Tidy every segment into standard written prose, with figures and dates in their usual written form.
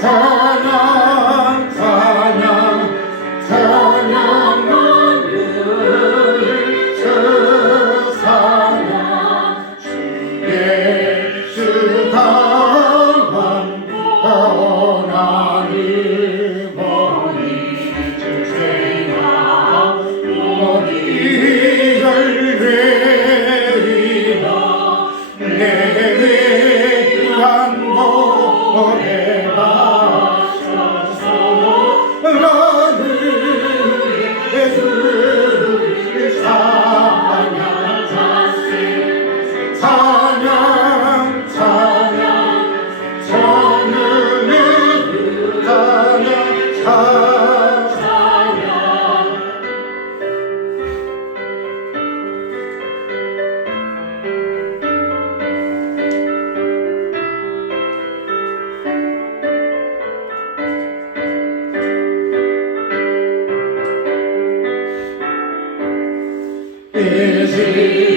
찬양 찬양 찬양하는 주 찬양 예수 당한 고난을 머리 주세나 머리를 베이라 내 위한 노래 바쳐서 나는 예수를 찬양하세 찬양 찬양 찬양의 찬양 찬양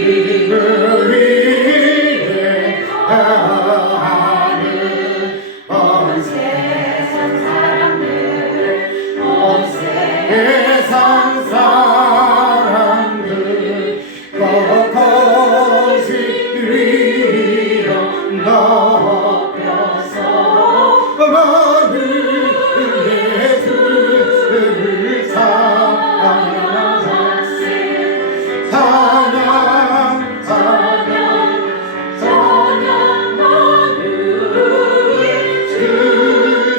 예수를 위해 하는 온 세상 사람들 온 세상 사람들 곳곳이 위로 높여서 나는 예수를 찬양하세 찬양 찬양 찬양하는 주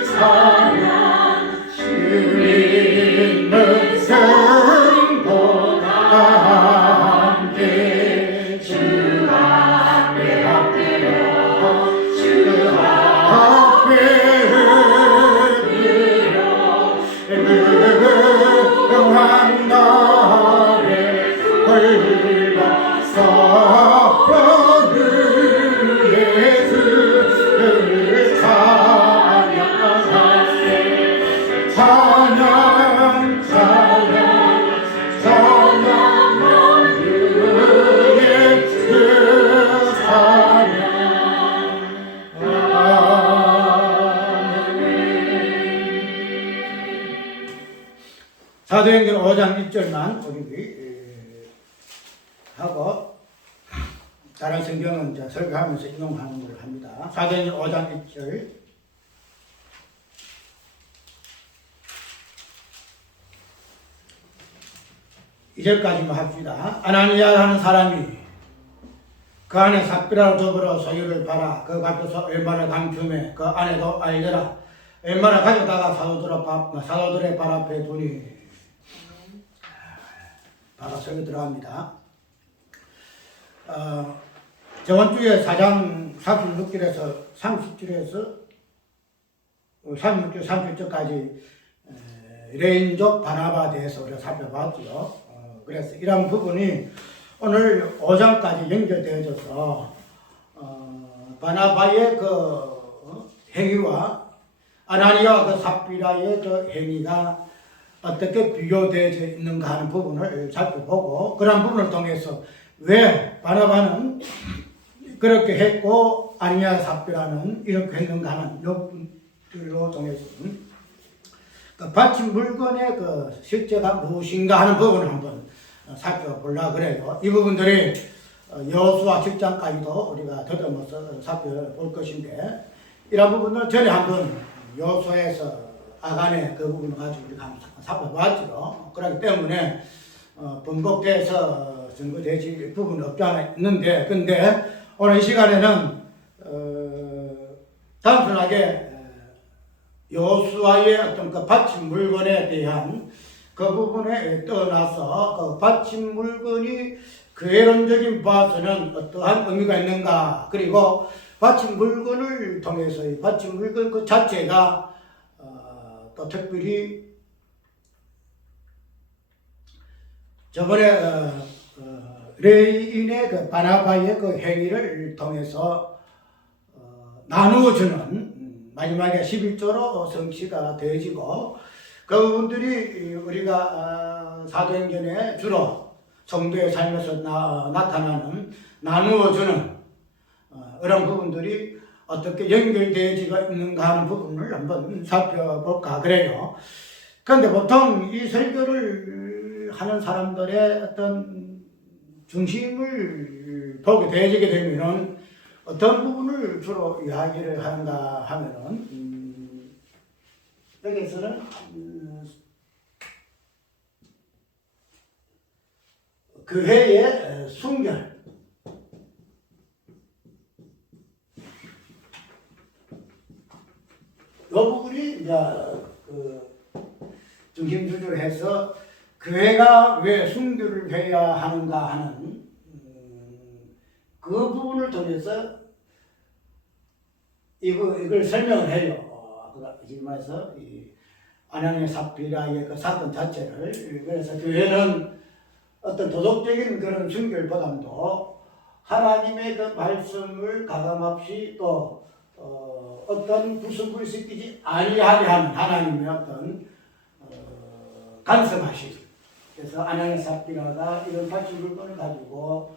찬양 주님은 성도와 함께 주 앞에 엎드려 주 앞에 엎드려 무궁한 날에 올라서 보는 예수를 찬양하세 찬양 찬양 찬양하는 예수 찬양 사도행전 5장 1절만 우리 하고 다른 성경은 설교하면서 인용하는 걸 합니다. 사도행전 5장 1절 이절까지만 합시다. 아나니아라는 사람이 그 안에 삽비라로 더불어 소유를 팔아 그 값에서 얼마나 감춤해 그 안에도 알더라. 얼마나 가져다가 사도들의 발 앞에 두니 바로 설교 들어갑니다. 저번 주에 4장 46절에서 30절에서 36절 30절까지 레인족 바나바에 대해서 우리가 살펴봤죠. 그래서 이런 부분이 오늘 5장까지 연결되어져서 바나바의 그 행위와 아나니아와 그 삽비라의 그 행위가 어떻게 비교되어져 있는가 하는 부분을 살펴보고 그런 부분을 통해서 왜 바나바는 그렇게 했고 아나니아 삽비라는 이렇게 했는가 하는 부분들로 통해서 그 바친 물건의 그 실제가 무엇인가 하는 부분을 한번 살펴보려고 그래요. 이 부분들이 여호수아 7장까지도 우리가 더듬어서 살펴볼 것인데 이런 부분을 전에 한번 여호수아에서 아간의 그 부분을 가지고 우리가 한번 살펴봤죠. 그렇기 때문에 번복돼서 증거되질 부분이 없지 않아 있는데 근데 오늘 이 시간에는 단순하게 여호수아의 어떤 그 바친 물건에 대한 그 부분에 떠나서 그 바친 물건이 괴론적인 봐서는 어떠한 의미가 있는가 그리고 바친 물건을 통해서 이 바친 물건 그 자체가 또 특별히 저번에 레인의 그 바나바의 그 행위를 통해서 나누어주는 마지막에 11조로 성취가 되어지고 그 부분들이 우리가 사도행전에 주로 성도의 삶에서 나타나는 나누어주는 그런 부분들이 어떻게 연결되어지가 있는가 하는 부분을 한번 살펴볼까 그래요. 그런데 보통 이 설교를 하는 사람들의 어떤 중심을 보게 되어지게 되면은 어떤 부분을 주로 이야기를 하는가 하면은 여기서는 교회의 순결, 이 부분이 이제 그 중심주제로 해서 교회가 왜 순교를 해야 하는가 하는 그 부분을 통해서 이걸 설명을 해요. 지금 말해서 아나니아 삽비라의 그 사건 자체를. 그래서 교회는 어떤 도덕적인 그런 순결보다도 하나님의 그 말씀을 가감없이 또 어떤 구속을 시키지 아니하게 하는 하나님의 어떤 간섭하심. 그래서 아나니아 삽비라가 이런 가치 물건을 가지고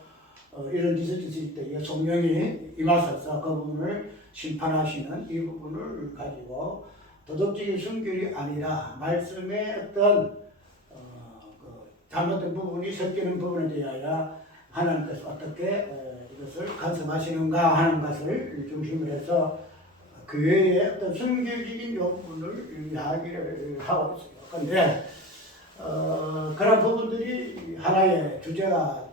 이런 짓을 짓을 때 성령이 임하셔서 그 부분을 심판하시는 이 부분을 가지고 도덕적인 순결이 아니라 말씀의 어떤 잘못된 부분이 섞이는 부분에 대하여 하나님께서 어떻게 이것을 간섭하시는가 하는 것을 중심으로 해서 교회의 어떤 순결적인 부분을 이야기를 하고 있어요. 그런데 그런 부분들이 하나의 주제가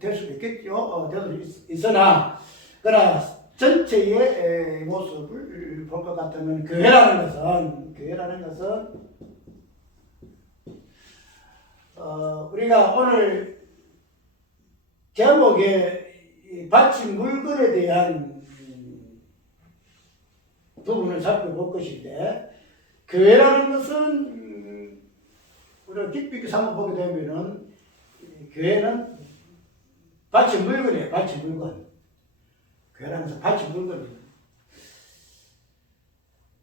될 수도 있겠죠. 될 수도 있으나 그러나 전체의 모습을 볼 것 같으면 교회라는 것은 우리가 오늘 제목에 바친 물건에 대한 부분을 살펴볼 것인데, 교회라는 것은 우리가 깊이 있게 살펴보게 되면은 교회는 바친 물건이에요. 바친 물건. 교회라는 것은 바친 물건이에요.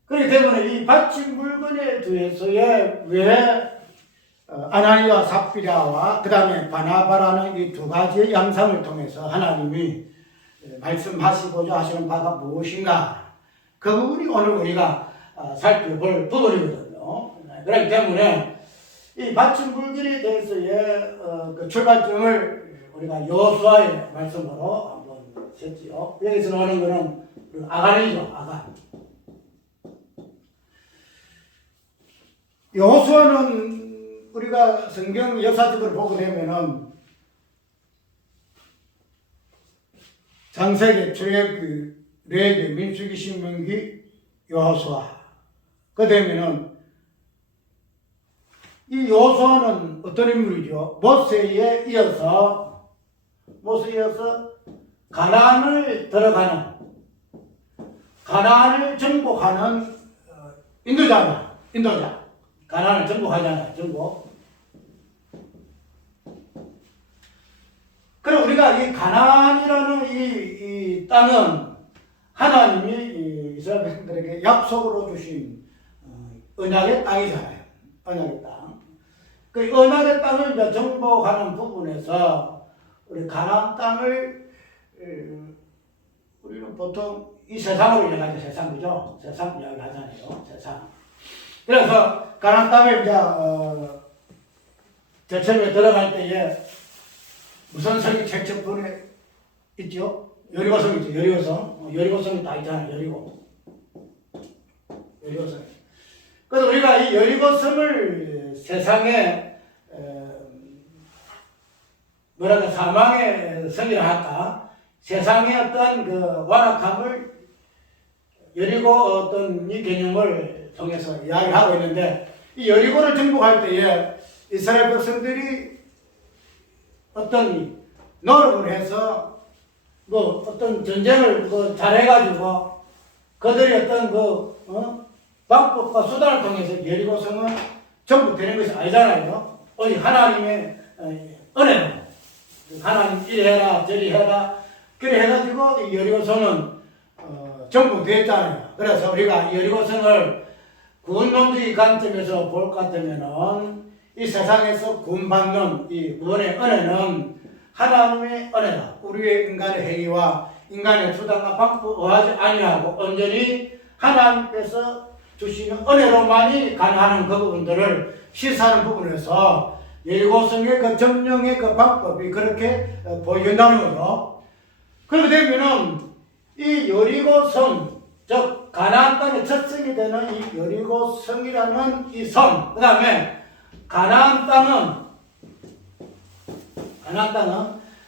그렇기 때문에 이 바친 물건에 대해서의 왜 아나니아와 삽비라와 그 다음에 바나바라는 이 두 가지의 양상을 통해서 하나님이 말씀하시고자 하시는 바가 무엇인가, 그 부분이 오늘 우리가 살펴볼 부분이거든요. 그렇기 때문에 이 바친 물건에 대해서의 그 출발점을 우리가 여호수아의 말씀으로 한번 했지요. 여기서 나오는 것은 아간이죠. 아간. 여호수아는 우리가 성경 역사적으로 보게 되면은 창세기, 출애굽기, 레위기, 민수기, 신명기, 여호수아. 그 되면은 이 여호수아는 어떤 인물이죠? 모세에 이어서 가나안을 들어가는, 가나안을 정복하는 인도자. 가나안을 정복하잖아요. 정복. 그럼 우리가 이 가나안이라는 이 땅은 하나님이 이스라엘 백성들에게 약속으로 주신 언약의 땅이잖아요. 언약의 땅. 그 언약의 땅을 이제 정복하는 부분에서 우리 가나안 땅을 우리는 보통 이 세상으로 이야기하죠. 세상, 그죠? 세상 이야기하잖아요. 세상. 그래서 가나안 땅을 이제 제철에 들어갈 때에 무슨 성이 최첨번에 있죠? 여리고성 있죠. 여리고성이 다 있잖아요. 여리고성. 그래서 우리가 이 여리고성을 세상에 사망의 성이라 할까? 세상의 어떤 그 완악함을 여리고 어떤 이 개념을 통해서 이야기하고 있는데, 이 여리고를 정복할 때에 이스라엘 백성들이 어떤 노력을 해서 어떤 전쟁을 잘해가지고 그들이 어떤 방법과 수단을 통해서 여리고성은 정복되는 것이 아니잖아요. 오직 하나님의 은혜로 하나님 이리 해라 저리 해라 그래 해가지고 이 여리고성은 정복됐잖아요. 그래서 우리가 여리고성을 구원론적인 관점에서 볼 것 같으면은 이 세상에서 구원받는 이 구원의 은혜는 하나님의 은혜다. 우리의 인간의 행위와 인간의 수단과 방법 의하지 아니하고 온전히 하나님께서 주시는 은혜로만이 가능한 그 부분들을 시사하는 부분에서 여리고성의 그 점령의 그 방법이 그렇게 보여준다는 거죠. 그렇게 되면은 이 여리고성, 즉 가나안 땅의 첫 성이 되는 이 여리고성이라는 이 성, 그 다음에 가나안 땅은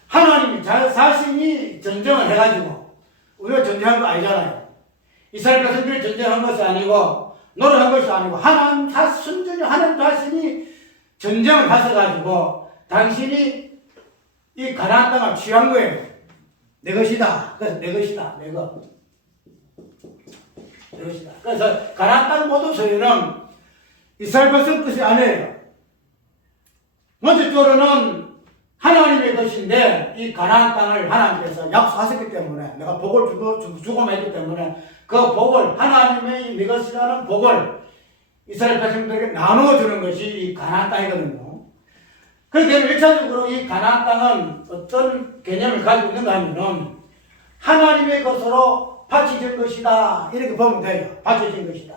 하나님이 자신이 전쟁을 해가지고 우리가 전쟁한 거 아니잖아요. 이스라엘 백성들이 전쟁한 것이 아니고 노력한 것이 아니고 순전히 하나님 자신이 전쟁을 하셔가지고 당신이 이 가나안 땅을 취한 거예요. 내 것이다. 그래서 내 것이다. 내 것. 내 것이다. 그래서 가나안 땅 모든 소유는 이스라엘 백성 것이 아니에요. 먼저적으로는 하나님의 것인데 이 가나안 땅을 하나님께서 약속하셨기 때문에 내가 복을 주고 말기 때문에 그 복을 하나님의 내 것이라는 복을 이스라엘 백성들에게 나누어 주는 것이 이 가나안 땅이거든요. 그렇기 때문에 1차적으로 이 가나안 땅은 어떤 개념을 가지고 있는가 하면은 하나님의 것으로 바쳐진 것이다 이렇게 보면 돼요. 바쳐진 것이다.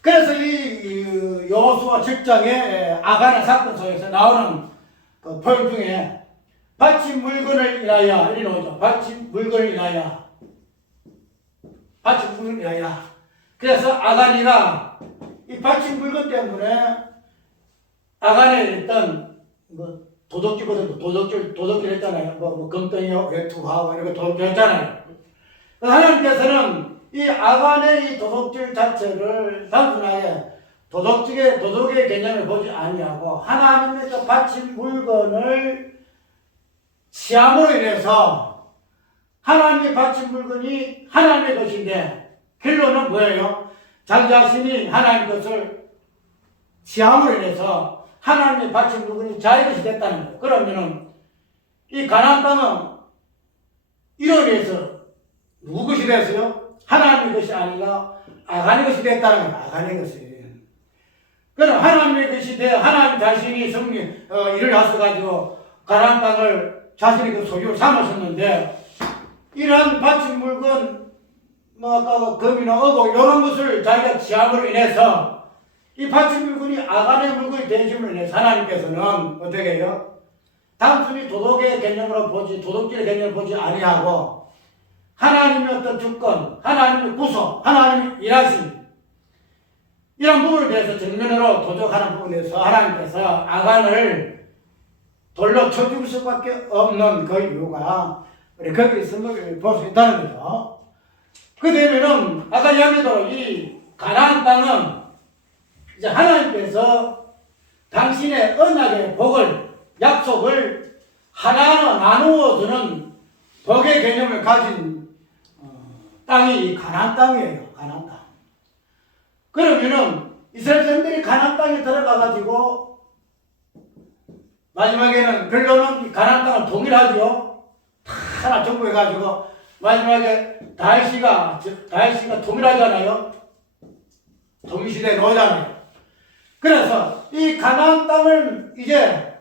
그래서 이 여호수아 7장의 아가네 사건 속에서 나오는 그 표현 중에 바친 물건을 인하여 이리 나오죠. 바친 물건을 인하여. 바친 물건을 인하여. 그래서 아가니가 이 바친 물건 때문에 아가네에 있던 뭐 도둑질거든. 도둑질 했잖아요. 뭐 금덩이 외투하고 이런 거 도둑질 했잖아요. 하나님께서는 이 아간의 이 도둑질 자체를 단순하게 도둑의 개념을 보지 아니하고 하나님의 그 바친 물건을 취함으로 인해서 하나님의 바친 물건이 하나님의 것인데 결론은 뭐예요? 자기 자신이 하나님 것을 취함으로 인해서 하나님의 바친 물건이 자기 것이 됐다는 거예요. 그러면은 이 가나안 땅은 이로 인해서 누구 것이 됐어요? 하나님의 것이 아니라 아간의 것이 됐다는 거예요. 아간의 것이. 그럼 하나님의 것이 돼 하나님 자신이 일을 하셔가지고 가나안 땅을 자신의 그 소유로 삼으셨는데 이러한 바친 물건 뭐 아까 금이나 어고 이런 것을 자기가 취함으로 인해서 이 바친 물건이 아간의 물건이 되심으로 인해서 하나님께서는 어떻게 해요? 단순히 도덕의 개념으로 보지 도덕질의 개념을 보지 아니하고 하나님의 어떤 주권, 하나님의 구속, 하나님의 일하심 이런 부분에 대해서 정면으로 도적하는 부분에서 하나님께서 아간을 돌로 쳐 죽을 수밖에 없는 그 이유가 우리 거기서 볼 수 있다는 거죠. 그 되면은 아까 이야기도 이 가나안 땅은 이제 하나님께서 당신의 언약의 복을 약속을 하나하나 나누어 주는 복의 개념을 가진 땅이 가나안 땅이에요. 가나안 땅. 그러면은 이스라엘 사람들이 가나안 땅에 들어가가지고 마지막에는 결론은 가나안 땅을 통일하죠. 다 하나 정복해가지고 마지막에 다윗이가 통일하잖아요. 통일시대에 놓잖아요. 그래서 이 가나안 땅을 이제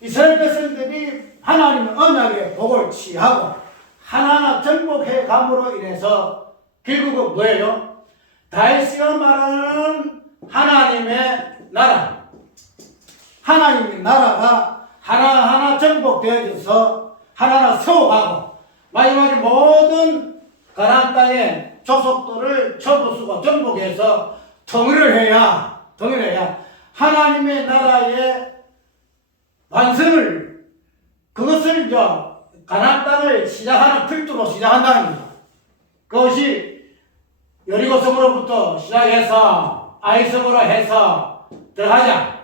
이스라엘 백성들이 하나님의 언약의 복을 취하고 하나하나 정복해 감으로 인해서 결국은 뭐예요? 다윗이가 말하는 하나님의 나라, 하나님의 나라가 하나하나 정복되어져서 하나하나 세워가고 마지막에 모든 가나안 땅의 족속들을 쳐부수고 정복해서 통일을 해야 하나님의 나라의 완성을 그것을 가나안 땅을 시작하는 필두로 시작한다는 겁니다. 그것이 여리고성으로부터 시작해서 아이성으로 해서 들어가자.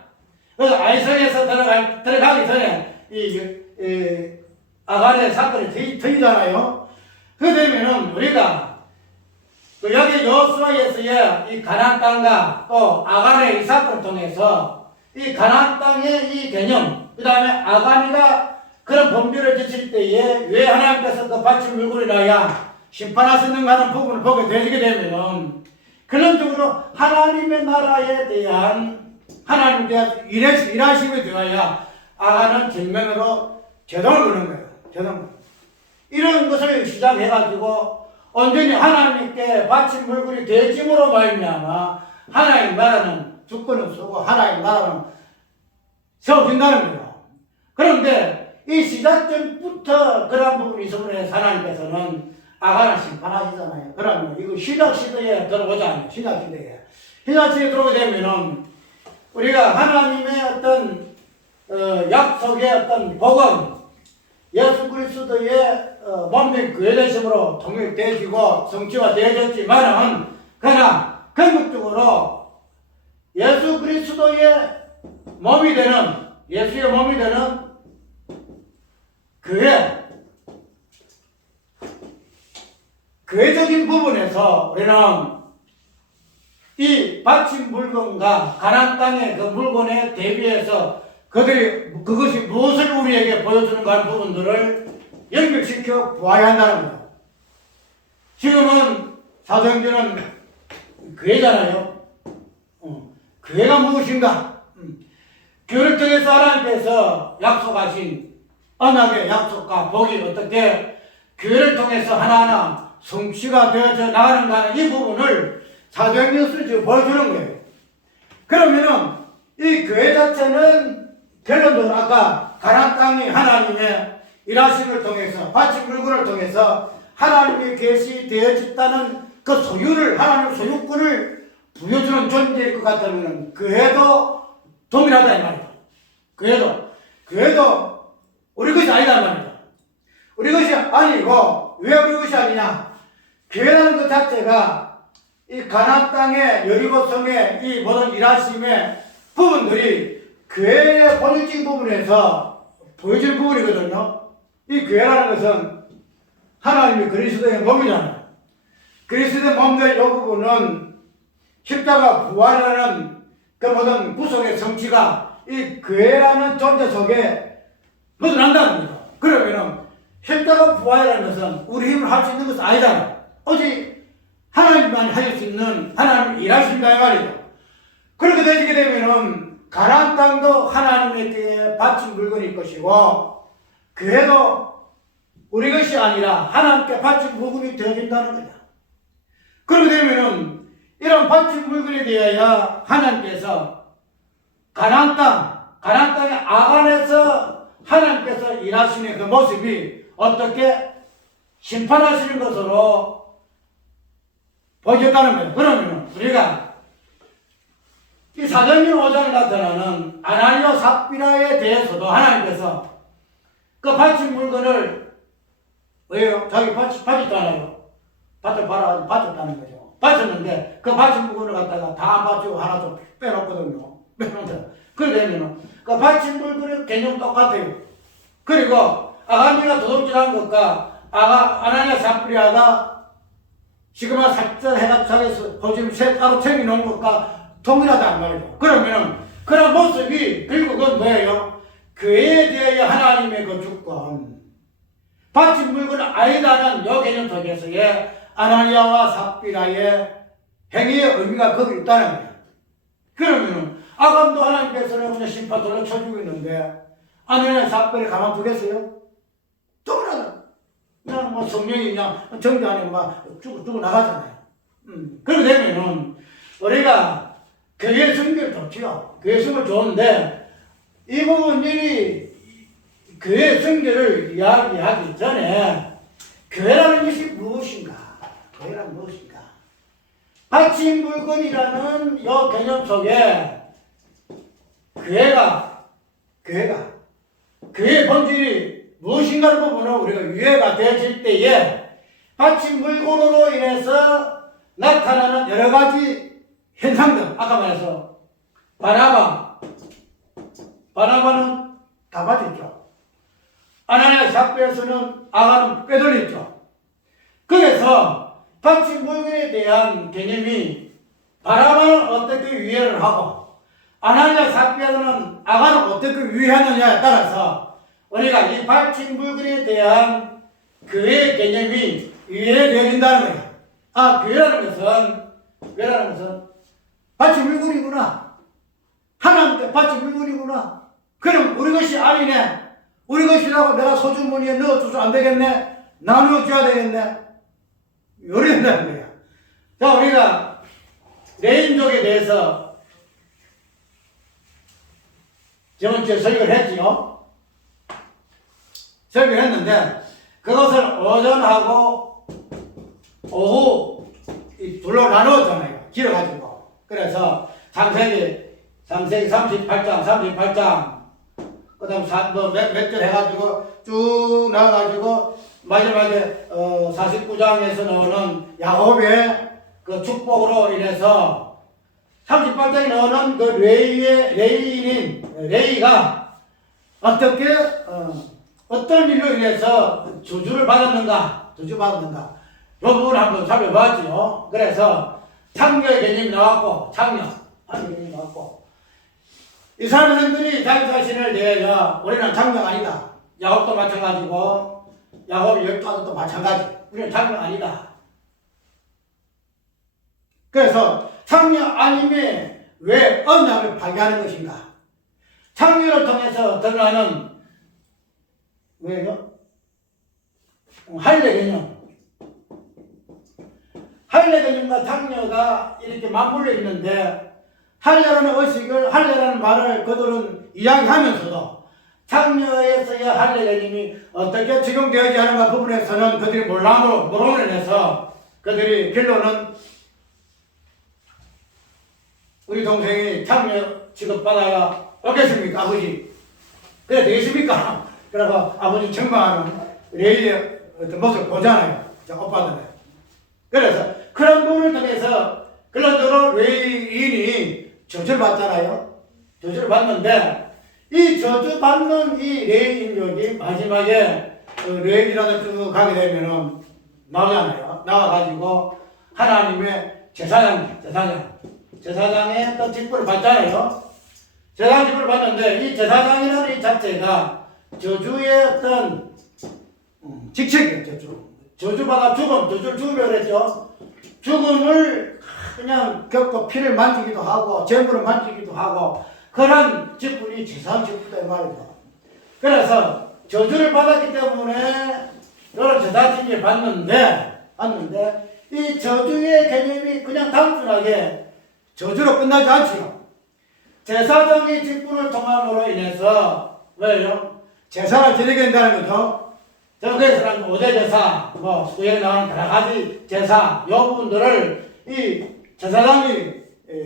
그래서 아이성에서 들어가기 전에 이 아간의 사건이 터지잖아요. 그 되면은 우리가 여기 여호수아에서의 이 가나안 땅과 또 아간의 이 사건을 통해서 이 가나안 땅의 이 개념, 그 다음에 아간이가 그런 범죄를 저질 때에 왜 하나님께서 그 바친 물건이라야 심판하시는가 하는 부분을 보게 되게 되면은 결론적으로 하나님의 나라에 대한 하나님에 대한 일하심에 대하여 아간은 정면으로 제동을 거는 거예요. 제동. 이런 것을 시작해가지고 온전히 하나님께 바친 물건이 되짐으로 말미암아 하나님 나라는 주권을 쓰고 하나님 나라는 세워진다는 거예요. 그런데 이 시작점부터 그런 부분이 있음으로 해서 하나님께서는 아간을 심판하시잖아요. 그러면 이거 신약 시대에 들어오잖아요. 신약 시대에. 신약 시대에 들어오게 되면은 우리가 하나님의 어떤 약속의 어떤 복음, 예수 그리스도의 몸된 교회되심으로 통일되어지고 성취가 되어졌지만은 그러나 궁극적으로 예수 그리스도의 몸이 되는 예수의 몸이 되는 교회적인 부분에서 우리는 이 바친 물건과 가나안 땅의 그 물건에 대비해서 그것이 무엇을 우리에게 보여주는가 하는 부분들을 연결시켜 보아야 한다는 거예요. 지금은 사도행전은 교회잖아요. 교회가 무엇인가? 교회를 통해서 하나님께서 약속하신 언약의 약속과 복이 어떻게 교회를 통해서 하나하나 성취가 되어져 나가는가 하는 이 부분을 사도행전에서 지금 보여주는 거예요. 그러면은 이 교회 자체는 결론적으로 아까 가나안 땅이 하나님의 일하심을 통해서 바친 물건을 통해서 하나님의 계시되어졌다는 그 소유를 하나님의 소유권을 부여주는 존재일 것 같다면 교회도 동일하다 이 말이다. 교회도 우리 것이 아니다 이 말이다. 우리 것이 아니고 왜 우리 것이 아니냐? 교회라는 것 자체가 이 가나안 땅의 여리고 성의 이 모든 일하심의 부분들이 교회의 본질적인 부분에서 보여지는 부분이거든요. 이 교회라는 것은 하나님이 그리스도의 몸이잖아요. 그리스도의 몸의 이 부분은 십자가 부활이라는 그 모든 구속의 성취가 이 교회라는 존재 속에 묻어난다는 겁니다. 그러면은 십자가 부활이라는 것은 우리 힘을 할 수 있는 것은 아니잖아요. 오직 하나님만이 하실 수 있는 하나님이 일하신다 이 말이죠. 그렇게 되게 되면은 가나안 땅도 하나님에게 바친 물건일 것이고 교회도 우리 것이 아니라 하나님께 바친 물건이 되어진다는 거죠. 그렇게 되면은 이런 바친 물건에 대하여 하나님께서 가나안 땅의 아간에서 하나님께서 일하시는 그 모습이 어떻게 심판하시는 것으로 보여졌다는 거예요. 그러면 우리가 이 사도행전 5장에 나타나는 아나니와 삽비라에 대해서도 하나님께서 그 바친 물건을 왜요? 자기 바쳤잖아요. 바쳤다는 거죠. 바쳤는데 그 바친 물건을 갖다가 다 안 바치고 하나 좀 빼놓거든요. 그러면 그 바친 물건의 개념 똑같아요. 그리고 아가니가 도둑질한 것과 아나니아 삽비라가 지금 살짝 해가지고 지금 따로 챙겨놓은 것과 동일하다는 말이죠. 그러면 그런 모습이 결국은 뭐예요? 교회에 대하여 하나님의 그 주권, 바친 물건은 아니다는 요 개념 속에서의 아나니아와 삽비라의 행위의 의미가 거기 있다는 거예요. 그러면 아감도 하나님께서는 그냥 심판 돌려 쳐주고 있는데 아나니아 삽비를 가만두겠어요? 동일하다. 그냥 뭐 성령이 그냥 정지 안에 막 죽어 나가잖아요. 그렇게 되면은 우리가 교회 성결 좋지요. 교회 성결 좋은데 이 부분들이 교회 성결을 이야기하기 전에 교회라는 것이 무엇인가? 교회란 무엇인가? 바친 물건이라는 이 개념 속에 교회의 본질이 무엇인가를 보면 우리가 이해가 되어질 때에 바친 물건으로 인해서 나타나는 여러 가지 현상들, 아까 말해서 바나바는 다 받았죠. 아나니아 삽비라에서는 아가는 빼돌렸죠. 그래서 바친 물건에 대한 개념이 바나바는 어떻게 위해를 하고 아나니아 삽비라는 아가는 어떻게 위해하느냐에 따라서 우리가 이 바친 물건에 대한 교회의 개념이 이해되어진다는 거예요. 교회라는 것은 바친 물건이구나. 하나님께 바친 물건이구나. 그럼 우리 것이 아니네. 우리 것이라고 내가 소주머니에 넣어줘서 안 되겠네. 나누어줘야 되겠네. 요리 된다는 거야. 자, 우리가 레인족에 대해서 저번 주에 설교를 했지요. 설교를 했는데 그것을 오전하고 오후 이 둘로 나누었잖아요. 길어가지고. 그래서 창세기 38장 그 다음 몇 절 해가지고 쭉 나와가지고 마지막에 49장에서 나오는 야곱의 그 축복으로 인해서 38장에 나오는 그 레이가 어떻게 어떤 일로 인해서 저주를 받았는가 이 부분을 한번 살펴봤지요. 그래서 창녀의 개념이 나왔고 창녀의 개념이 나왔고 이스라엘 백성들이 자기 자신을 대하여 우리는 창녀가 아니다. 야곱도 마찬가지고 야곱의 12아들도 마찬가지. 우리는 창녀가 아니다. 그래서 창녀 아님이 왜 언약을 발견하는 것인가? 창녀를 통해서 드러나는 왜요? 할례 개념. 할례 개념과 창녀가 이렇게 맞물려 있는데 할례라는 의식을 할례라는 말을 그들은 이야기하면서도 창녀에서의 할례 개념이 어떻게 적용되어야 하는가 부분에서는 그들이 모론을 해서 그들이 결론은 우리 동생이 창녀 취급받아야 어겠습니까 아버지? 그래 되겠습니까? 그래서 아버지 책망하는 레이의 어떤 모습을 보잖아요. 오빠들은. 그래서 그런 부분을 통해서 결론적으로 레이인이 저주를 받잖아요. 저주를 받는데 이 저주받는 이 레이인족이 마지막에 레이라도 쭉 가게 되면은 나오잖아요. 나와가지고 하나님의 제사장의 또 직분을 받잖아요. 제사장 직분을 받는데 이 제사장이라는 이 자체가 저주의 어떤 직책이에요. 저주받아 저주를 죽으려고 그랬죠. 죽음을 그냥 겪고 피를 만지기도 하고 재물을 만지기도 하고 그런 직분이 제사장 직분이다 말이죠. 그래서 저주를 받았기 때문에 이런 제사장을 받는데 이 저주의 개념이 그냥 단순하게 저주로 끝나지 않지요. 제사장의 직분을 통함으로 인해서 왜요? 제사를 드리게 된다는 거죠. 그래서는 5대 제사, 수에 나오는 여러 가지 제사, 이 부분들을 이 제사장이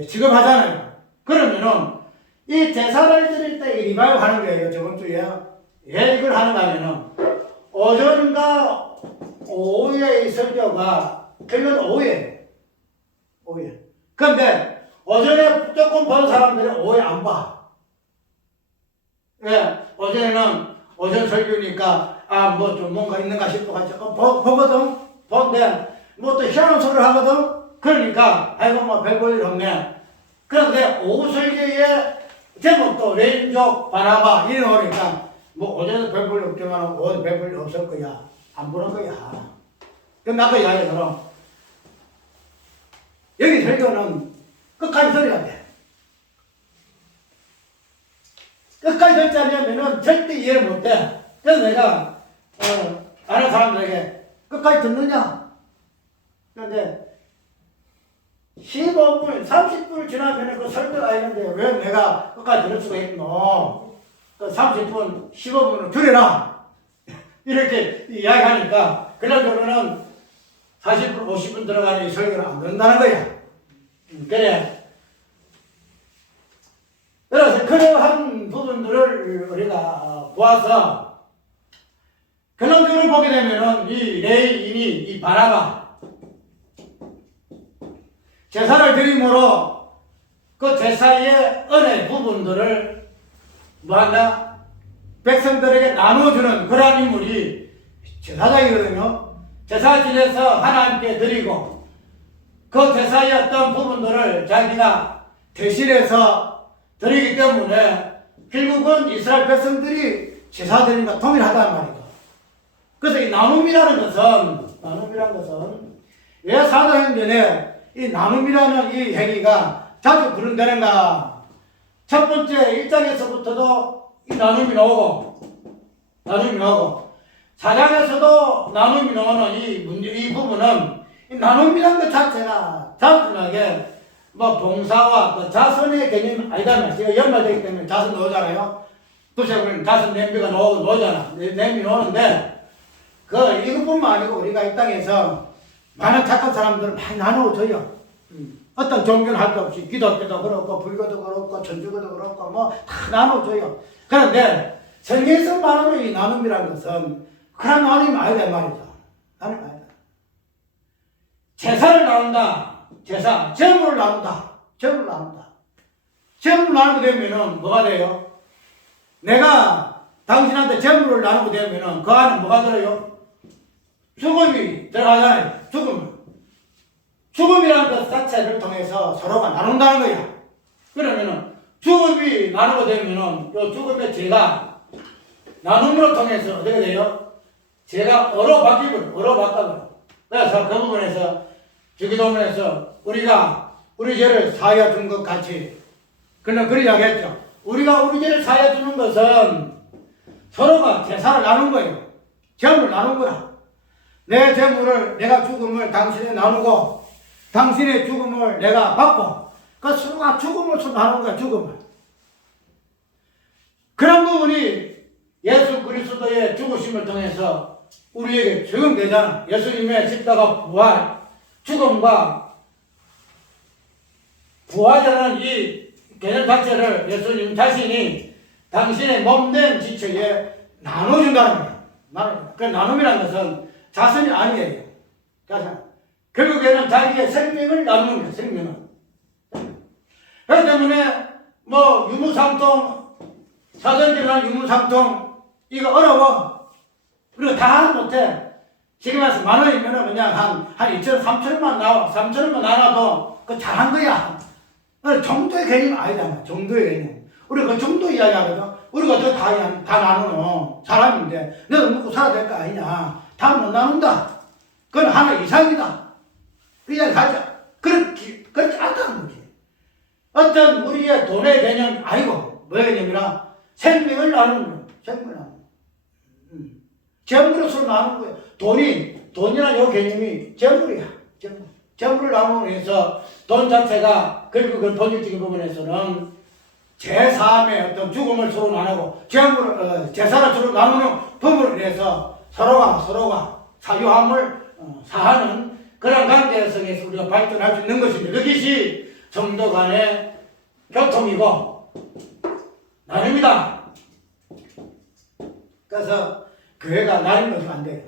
지급하잖아요. 그러면은 이 제사를 드릴 때 리바이브 하는 거예요. 저번 주에. 왜 이걸 하는가 하면은 오전과 오후의 설교가 결론 오후예요. 그런데 오전에 조금 본 사람들은 오후에 안 봐. 왜? 오전에는 오전 설교니까 뭐 좀 뭔가 있는가 싶어가지고 보거든. 보는데 뭐 또 희한한 소리를 하거든. 그러니까 아이고 뭐 별 볼 일 없네. 그런데 오후 설교에 제목도 레인족 바나바 이런 거니까 뭐 오전에도 별 볼 일 없지만 오후에 별 볼 일 없을 거야. 안 보는 거야. 그 나도 이야기 들어. 여기 설교는 끝까지 들어야 돼. 끝까지 듣지 않으면은 절대 이해를 못 해. 그래서 내가 아는 사람들에게 끝까지 듣느냐? 그런데 15분, 30분을 지나면 그 설교가 있는데 왜 내가 끝까지 들을 수가 있노? 그 30분, 15분을 줄여라. 이렇게 이야기하니까 그러고는 40분, 50분 들어가는 이 설교를 안 듣는다는 거야. 그래. 그래서 그러한 부분들을 우리가 보아서 결론적으로 보게 되면은 이 레이인이 이 바나바 제사를 드림으로 그 제사의 은혜 부분들을 뭐한다? 백성들에게 나눠주는 그러한 인물이 제사장이거든요. 제사 지내서 하나님께 드리고 그 제사의 어떤 부분들을 자기가 대신해서 드리기 때문에 결국은 이스라엘 백성들이 제사 드리는 것과 동일하단 말이죠. 그래서 이 나눔이라는 것은 왜 사도행전에 이 나눔이라는 이 행위가 자주 거론되는가? 첫 번째 1장에서부터도 이 나눔이 나오고 사장에서도 나눔이 나오는 이 부분은 이 나눔이라는 것 자체가 단순하게 뭐 봉사와 그 자선의 개념이 아니다면 제가 연말되기 때문에 자선 나오잖아요. 부채는 자선 냄비가 나오잖아. 냄비 나오는데 이것뿐만 아니고 우리가 이 땅에서 많은 착한 사람들을 많이 나누어줘요. 어떤 종교는 할 것 없이 기독교도 그렇고 불교도 그렇고 천주교도 그렇고 뭐 다 나눠줘요. 그런데 성경에서 말하는 이 나눔이라는 것은 그런 나눔이 아니다 이 말이죠. 나눔이 아니다. 제사를 나눈다. 제사, 재물을 나눈다. 재물을 나눈다. 재물을 나누게 되면은 뭐가 돼요? 내가 당신한테 재물을 나누게 되면은 그 안에 뭐가 들어요? 죽음이 들어가잖아요. 죽음이라는 것 자체를 통해서 서로가 나눈다는 거야. 그러면은 죽음이 나누게 되면은 요 죽음의 죄가 나눔으로 통해서 어떻게 돼요? 죄가 어로 바꿔버려. 그래서 그 부분에서 주기도문에서 우리가 우리 죄를 사하여 준 것 같이 그런 이야기했죠. 우리가 우리 죄를 사하여 주는 것은 서로가 제사를 나눈 거예요. 재물을 나눈 거라. 내 재물을 내가 죽음을 당신에 나누고 당신의 죽음을 내가 받고 그 서로가 죽음을 나눈 거야. 죽음을. 그런 부분이 예수 그리스도의 죽으심을 통해서 우리에게 적용되잖아. 예수님의 십자가 부활, 죽음과 부활이라는 이 개념 자체를 예수님 자신이 당신의 몸된 지체에 나눠준다는 거예요. 그 나눔이라는 것은 자선이 아니에요. 결국에는 자기의 생명을 나누는 거예요. 생명을. 그렇기 때문에 뭐 유무상통, 사전기나 유무상통 이거 어려워. 그리고 다 못해. 지금 와서 10,000원이면 그냥 한 2,000원, 3,000원만 나와. 3,000원만 나눠도 그 잘한 거야. 정도의 개념이 아니잖아. 정도의 개념. 우리가 그 정도 이야기 하거든. 우리가 다 나누는 사람인데, 너도 먹고 살아야 될 거 아니냐. 다 못 나눈다. 그건 하나 이상이다. 그 이야기 하자. 그렇지 않다는 거지. 어떤 우리의 돈의 개념이 아니고, 뭐의 개념이라? 생명을 나누는 거야. 생명을 나누는 거야. 재물으로 나누는 거야. 돈이라는 요 개념이 재물이야. 재물을 나누기 위해서 돈 자체가 결국은 본질적인 부분에서는 제3의 어떤 죽음을 서로 나누고 제사를 서로 나누는 부분을 위해서 서로가 사유함을 사하는 그런 관계 속에서 우리가 발전할 수 있는 것인데 그것이 성도 간의 교통이고 나눔이다. 그래서 교회가 나누면 안 돼요.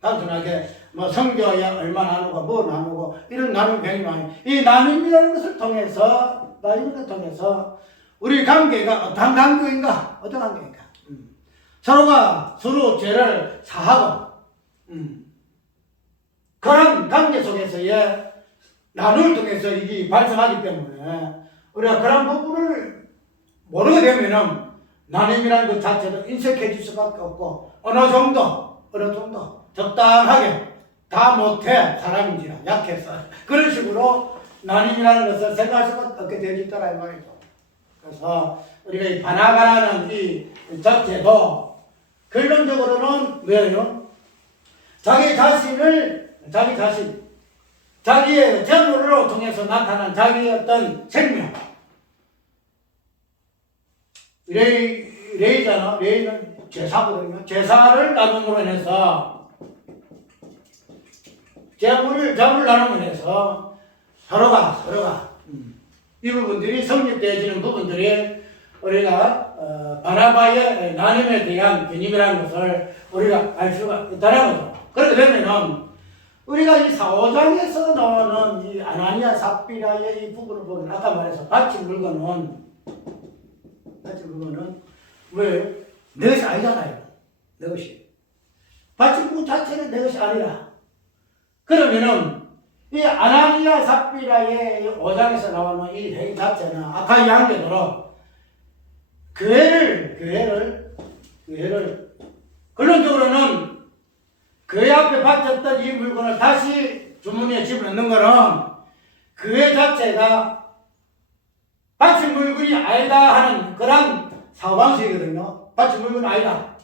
단순하게 뭐 성교에 얼마 나누고 뭐 나누고 이런 나눔 개념이 아니에요. 이 나눔이라는 것을 통해서 우리 관계가 어떤 관계인가? 서로가 서로 죄를 사하고 그런 관계 속에서의 나눔을 통해서 이게 발생하기 때문에 우리가 그런 부분을 모르게 되면은 나눔이라는 것 자체도 인색해질 수밖에 없고 어느 정도 적당하게 다 못해 사람인지라 약해서 그런 식으로 나눔이라는 것을 생각할 수밖에 없게 되어 있더라 이 말이죠. 그래서 우리가 이 바나바라는 이 자체도 결론적으로는 뭐예요? 자기의 재물로 통해서 나타난 자기의 어떤 생명. 레이는 제사거든요. 제사를 나눔으로 인해서 재물을 나눔으로 해서 서로가 이 부분들이 성립되어지는 부분들이 우리가 바나바의 나눔에 대한 개념이라는 것을 우리가 알 수가 있다는 거죠. 그렇게 되면은 우리가 이 4장에서 나오는 이 아나니아 삽비라의 이 부분을 보면 아까 말해서 바친 물건은 왜? 내 것이 아니잖아요. 내 것이. 바친 물건 자체는 내 것이 아니라. 그러면은 이 아나니아 삽비라의 5장에서 나오는 이 행위 자체는 아까 이야기대로 교회를 결론적으로는 교회 앞에 바쳤던 이 물건을 다시 주머니에 집어넣는 거는 교회 자체가 바친 물건이 아니다 하는 그런 사고방식이거든요. 바친 물건은 아니다.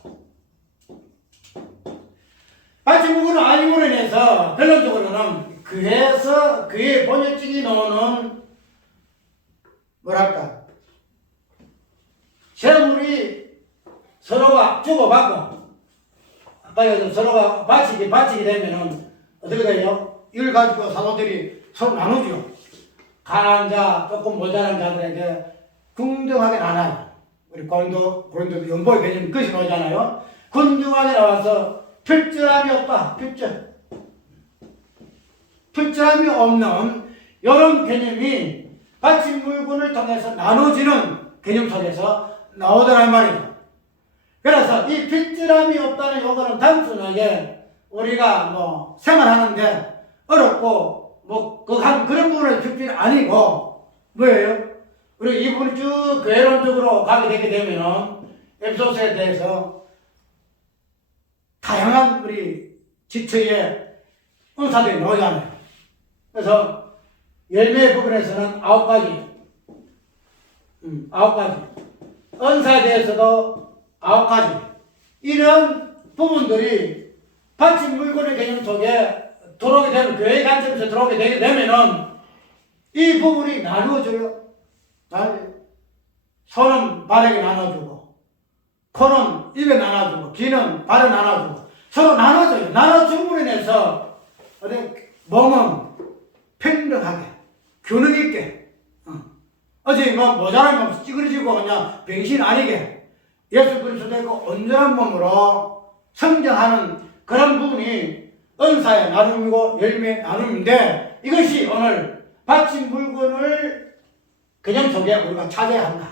받침물건을 아니므로 인해서 결론적으로는 그에서 그의 본질적인 노는 뭐랄까 세물이 서로가 주고받고 아까 서로가 바치게 되면은 어떻게 돼요? 이걸 가지고 사도들이 서로 나누죠. 가난한 자, 조금 모자란 자들에게 궁정하게 나눠요. 우리 고린도 연보의 개념이 끝이 나오잖아요. 궁정하게 나와서 필절함이 없다. 필절함이 없는 이런 개념이 받침 물건을 통해서 나눠지는 개념 속에서 나오더란 말이에요. 그래서 이 필절함이 없다는 요거는 단순하게 우리가 뭐 생활하는데 어렵고 뭐 그런 부분의 필질이 아니고 뭐예요? 우리 이 부분이 쭉 괴론적으로 가게 되게 되면은 에베소서에 대해서 다양한 우리 지체의 은사들이 나오잖아요. 그래서 열매의 부분에서는 9가지 은사에 대해서도 9가지 이런 부분들이 받침 물건의 개념 속에 들어오게 되면 교회 관점에서 들어오게 되게 되면은 이 부분이 나누어져요. 손은 발에게 나눠주고 코는 입에 나눠주고 귀는 발에 나눠주고 서로 나눠줘요. 나눠줌으로 인해서 몸은 평등하게 균형 있게 어제 뭐 모자란 몸 찌그러지고 그냥 병신 아니게 예수 그리스도 되고 온전한 몸으로 성장하는 그런 부분이 은사의 나눔이고 열매의 나눔인데 이것이 오늘 받침 물건을 개념 속에 우리가 찾아야 한다.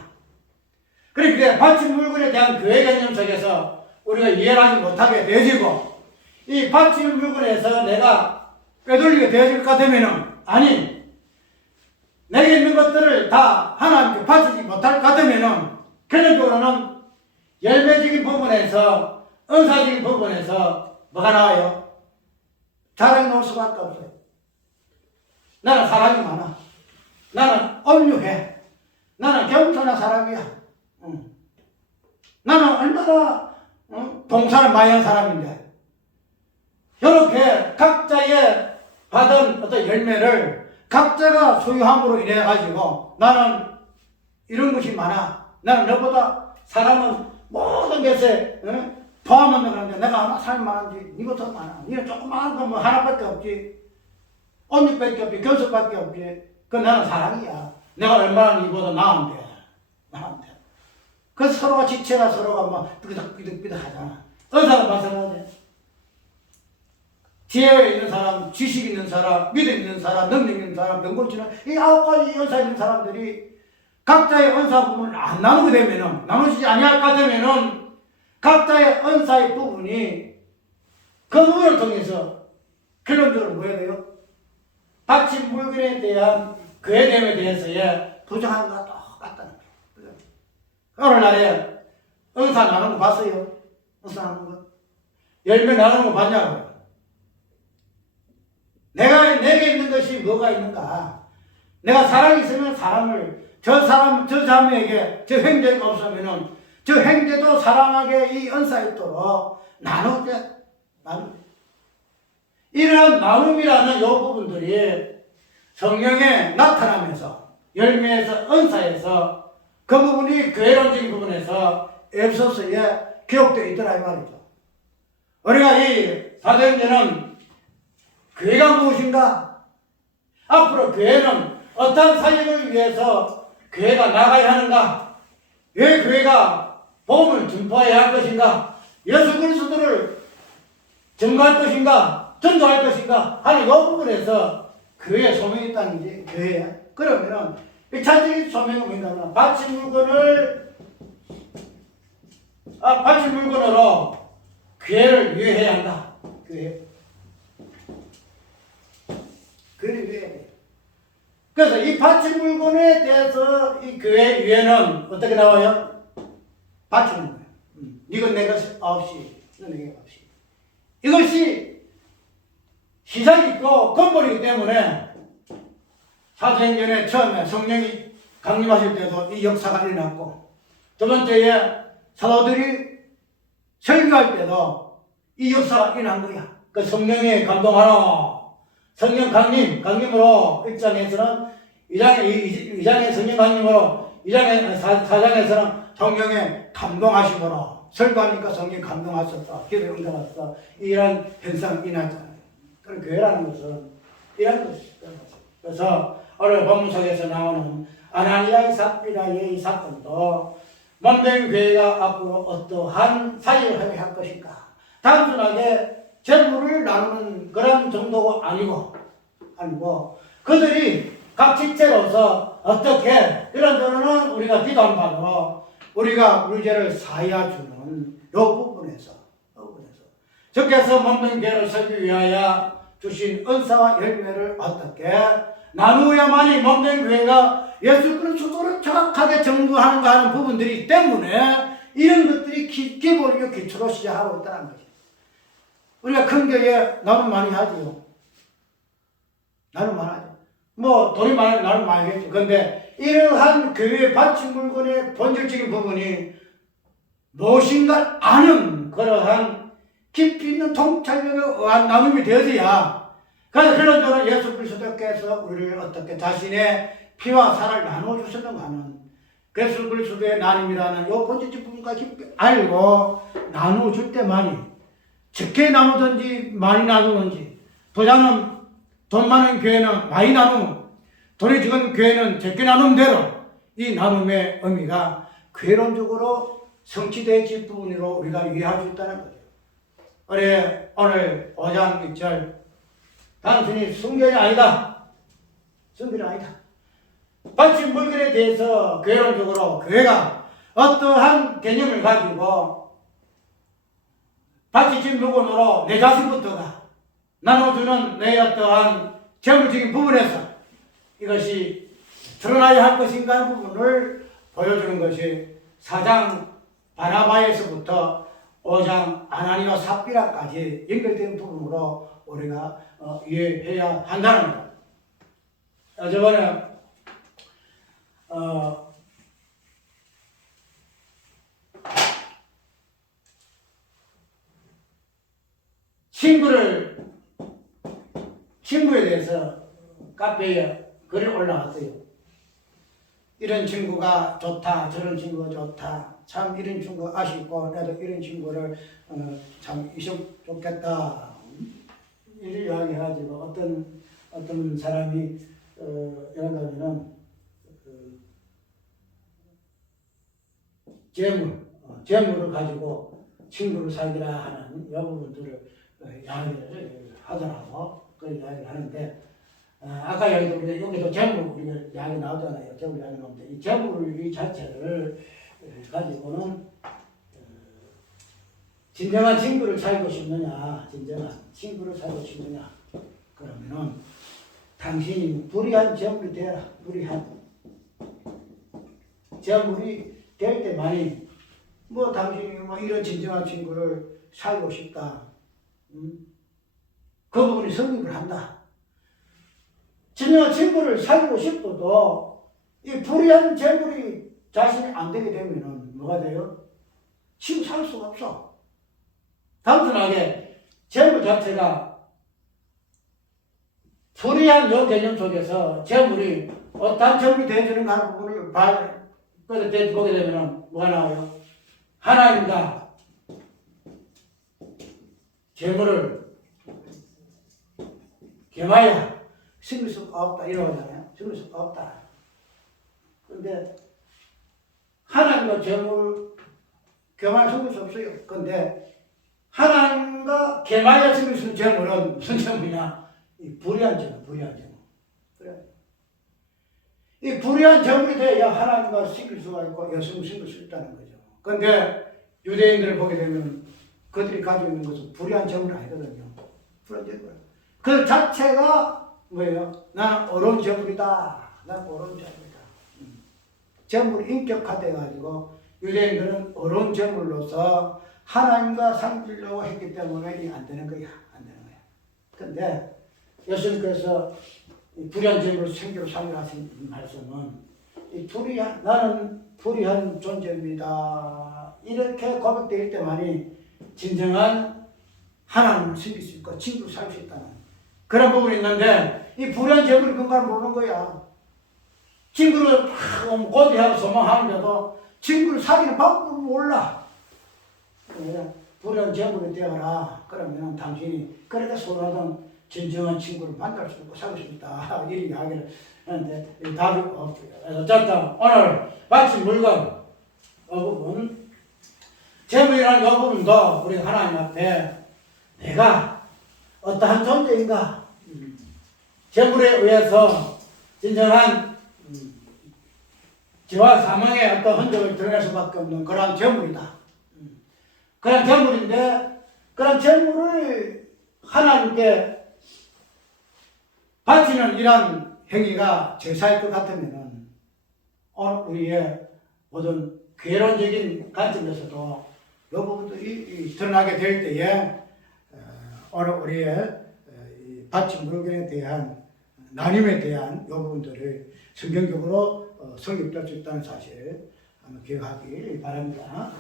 그러니까 받침 물건에 대한 교회 개념 속에서 우리가 이해를 하지 못하게 되어지고 이 받침 물건에서 내가 빼돌리게 되어질 것 같으면은 아니 내게 있는 것들을 다 하나님께 바치지 못할 것 같으면은 개념적으로는 열매적인 부분에서 은사적인 부분에서 뭐가 나와요? 자랑이 나올 수밖에 없어요. 나는 사랑이 많아. 나는 엄유해. 나는 겸손한 사람이야. 나는 얼마나 봉사를 많이 한 사람인데 이렇게 각자의 받은 어떤 열매를 각자가 소유함으로 인해 가지고 나는 이런 것이 많아. 나는 너보다 사람은 모든 것에 포함하는 그런데 내가 얼마나 사람이 많은지 니가 더 많아. 니는 조그마한 거 뭐 하나밖에 없지. 옷잎밖에 없지. 견석밖에 없지. 그 나는 사람이야. 내가 얼마나 니보다 나은데. 그 서로가 지체가 서로가 막 삐득삐득 하잖아. 은사는 마찬가지야. 지혜 있는 사람, 지식 있는 사람, 믿음 있는 사람, 능력 있는 사람, 명골치는 이 9가지 은사 있는 사람들이 각자의 은사 부분을 안 나누게 되면은, 나누지 아니할 것 같으면은 각자의 은사의 부분이 그 부분을 통해서 결론적으로 뭐 해야 돼요? 받침 물건에 대한 괴됨에 대해서의 부정한 것과 똑같다는 거예요. 오늘날에 은사 나누는 거 봤어요? 은사 나누는 거? 열매 나누는 거 봤냐고요? 내게 있는 것이 뭐가 있는가? 내가 사랑이 있으면 사랑을, 저 자매에게, 저 형제가 없으면은, 저 형제도 사랑하게 이 은사 있도록 나누게. 이런 나눔이라는 요 부분들이 성령에 나타나면서, 열매에서, 은사에서, 그 부분이 교회론적인 부분에서 에베소서에 기록되어 있더라 이 말이죠. 우리가 이 사도행전은 교회가 무엇인가? 앞으로 교회는 어떤 사역을 위해서 교회가 나가야 하는가? 왜 교회가 복음을 전파해야 할 것인가? 예수 그리스도를 증거할 것인가? 전도할 것인가? 하는 이 부분에서 교회에 소명이 있다는지 교회에. 그러면은 일차적인 소명은 뭔가 받침 물건으로 교회를 위해야 한다. 교회를 위해야 돼. 그래서 이 받침 물건에 대해서 이 교회 위에는 어떻게 나와요? 받치는 거예요. 이건 내 것이 없이, 이건 내게 없이. 이것이 시작이 있고 근본이기 때문에 사도행전에 처음에 성령이 강림하실 때도 이 역사가 일어났고 두 번째에 사도들이 설교할 때도 이 역사가 일어난 거야. 그 성령에 감동하노. 성령 강림으로 1장에서는 2장의 성령 강림으로 4장에서는 성령에 감동하시므로 설교하니까 성령 감동하셨어. 기도에 응답하셨어. 이런 현상이 일어났잖아요. 그럼 교회라는 것은 이런 것이죠. 그래서 오늘 본문 속에서 나오는 아나니아의 삽비라의 사건도 몸된 교회가 앞으로 어떠한 사역을 할 것인가. 단순하게 재물을 나누는 그런 정도가 아니고 그들이 각 지체로서 어떻게 이런 데는 우리가 기도한 바로 우리가 우리 죄를 사하여주는 이 부분에서 주께서 몸된 교회를 세우기 위하여 주신 은사와 열매를 어떻게 나누어야만이 몸된 교회가 예수 그리스도를 정확하게 전구하는가 하는 부분들이 있기 때문에 이런 것들이 기본이고 기초로 시작하고 있다는 거죠. 우리가 큰 교회 나눔 많이 하지요. 나눔 많이 하죠. 뭐 돈이 많으면 나눔 많이 하겠죠. 그런데 이러한 교회에 바친 물건의 본질적인 부분이 무엇인가 아는 그러한 깊이 있는 통찰력에 의한 나눔이 되어져야 그래서 그런 저는 예수 그리스도께서 우리를 어떻게 자신의 피와 살을 나누어 주셨는가 하는 예수 그리스도의 나눔이라는 요 본질적 부분까지 깊이 알고 나누어 줄 때만이 적게 나누든지 많이 나누든지 부자는 돈 많은 교회는 많이 나누고 돈이 적은 교회는 적게 나누는 대로 이 나눔의 의미가 궤론적으로 성취되어질 부분으로 우리가 이해할 수 있다는 거죠. 오늘 5장 1절 단순히 순결이 아니다. 순결이 아니다. 바친 물건에 대해서 궤론적으로 교회가 어떠한 개념을 가지고 바치신 물건으로 내 자신부터가 나눠주는 내 어떠한 재물적인 부분에서 이것이 드러나야 할 것인가 하는 부분을 보여주는 것이 4장 바나바에서부터 5장 아나니와 삽비라까지 연결된 부분으로 우리가 이해해야 한다는 것. 저번에 친구에 대해서 카페에 글이 올라왔어요. 이런 친구가 좋다, 저런 친구가 좋다, 참 이런 친구 아쉽고 나도 이런 친구를 참 있으면 좋겠다. 이런 이야기 해가지고 어떤 사람이 이런다면은 재물을 가지고 친구를 사귀라 하는 이 부분들을 이야기를 하더라고. 그 이야기를 하는데 아까 여기도 재물 우리가 이야기 나오잖아요. 재물 이야기 나오는데 이 재물 이 자체를 가지고는 진정한 친구를 사귀고 싶느냐, 그러면은 당신이 불의한 재물이 되라. 불의한 재물이 될 때만이 뭐 당신이 뭐 이런 진정한 친구를 사귀고 싶다. 그 부분이 성립을 한다. 진정한 친구를 사귀고 싶어도 이 불의한 재물이 자신이 안 되게 되면은 뭐가 돼요? 친구 사귈 수가 없어. 단순하게 재물 자체가 불의한 요 개념 속에서 재물이 어떤 재물이 되어주는가 하는 부분을 보게 되면은 뭐가 나와요? 하나님과 재물을 겸하여 숨길 수가 없다 이러고 하잖아요. 숨길 수가 없다. 그런데 하나님과 재물 겸하여 숨길 수 없어요. 그런데 하나님과 겸하여 숨길 수 있는 재물은 무슨 재물이냐? 이 불의한 재물. 그래. 이 불의한 재물이 돼야 하나님과 숨길 수가 있고 여성을 숨길 수 있다는 거죠. 그런데 유대인들을 보게 되면 그들이 가지고 있는 것은 불의한 재물이 아니거든요. 불의한 재물. 그 자체가 뭐예요? 나는 어려운 재물이다. 재물이 인격화돼가지고 유대인들은 어려운 재물로서 하나님과 상주려고 했기 때문에 안 되는 거야. 근데 예수님께서 이 불의한 재물을 생기로 삼으라신 말씀은 나는 불의한 존재입니다. 이렇게 고백될 때만이 진정한 하나님을 섬길 수 있고 친구를 살 수 있다는 그런 부분이 있는데 이 불의한 재물이 그말 모르는 거야. 친구를 고대하고 소망하는데도 친구를 사귀는 방법을 몰라. 불의한 재물이 되어라. 그러면 당신이 그렇게 소중하던 진정한 친구를 만날 수 있고 사귈 수 있다. 이런 이야기를 하는데 답이 없어요. 어쨌든 오늘 바친 물건 이 부분 재물이라는 이 부분도 우리 하나님 앞에 내가 어떠한 존재인가 재물에 의해서 진정한 죄와 사망의 어떤 흔적을 드러낼 수밖에 없는 그런 재물이다. 그런 재물인데 그런 재물을 하나님께 바치는 이런 행위가 제사일 것 같으면은 오늘 우리의 모든 괴론적인 관점에서도 이 부분도 드러나게 될 때에 오늘 우리의 바친 물건에 대한 나눔에 대한 이 부분들을 성경적으로 성립될 수 있다는 사실 기억하기 바랍니다.